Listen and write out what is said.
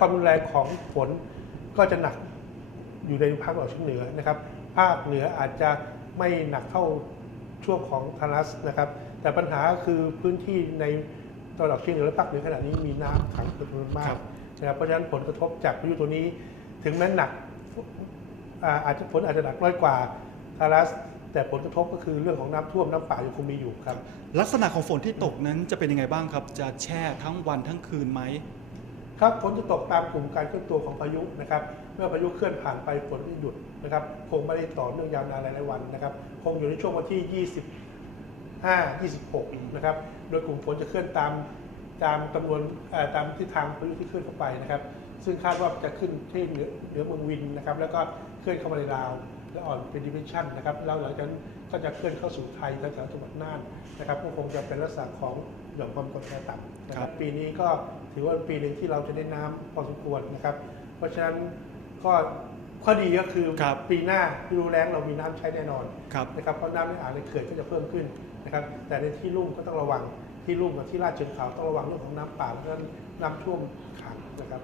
ความรุนแรงของฝนก็จะหนักอยู่ในภาคตะวันออกเฉียงเหนือนะครับภาคเหนืออาจจะไม่หนักเท่าช่วงของทารัสนะครับแต่ปัญหาคือพื้นที่ในตะวันออกเฉียงเหนือและภาคเหนือขณะนี้มีน้ำขังเป็นจำนวนมากนะครับเพราะฉะนั้นผลกระทบจากพายุตัวนี้ถึงแม้หนักฝนอาจจะหนักน้อยกว่าทารัสแต่ผลกระทบก็คือเรื่องของน้ำท่วมน้ำป่ายังคงมีอยู่ครับลักษณะของฝนที่ตกนั้นจะเป็นยังไงบ้างครับจะแช่ทั้งวันทั้งคืนไหมครับฝนจะตกตามกลุ่มการเคลื่อนตัวของพายุนะครับเมื่อพายุเคลื่อนผ่านไปฝนจะหยุดนะครับคงไม่ได้ต่อเนื่องยาวนานหลายวันนะครับคงอยู่ในช่วงวันที่ 26 นะครับโดยกลุ่มฝนจะเคลื่อนตามจำนวนตามทิศทางพายุที่เคลื่อนเข้าไปนะครับซึ่งคาดว่าจะขึ้นที่เหนือเมืองวินนะครับแล้วก็เคลื่อนเข้ามาในลาวและอ่อนเป็นดิเมนชันนะครับแล้วหลังจากนั้นก็จะเคลื่อนเข้าสู่ไทยแถวจังหวัดน่านนะครับก็คงจะเป็นลักษณะของหย่อมความกดอากาศต่ำนะครับปีนี้ก็ถือว่าเป็นปีหนึ่งที่เราจะได้น้ำพอสมควรนะครับเพราะฉะนั้นก็ข้อดีก็คือปีหน้าฤดูแล้งเรามีน้ำใช้แน่นอนนะครับเพราะน้ำในอ่างในเขื่อนก็จะเพิ่มขึ้นนะครับแต่ในที่ลุ่มก็ต้องระวังที่ลุ่มกับที่ลาดเชิงเขาต้องระวังเรื่องของน้ำป่าและน้ำท่วมขังนะครับ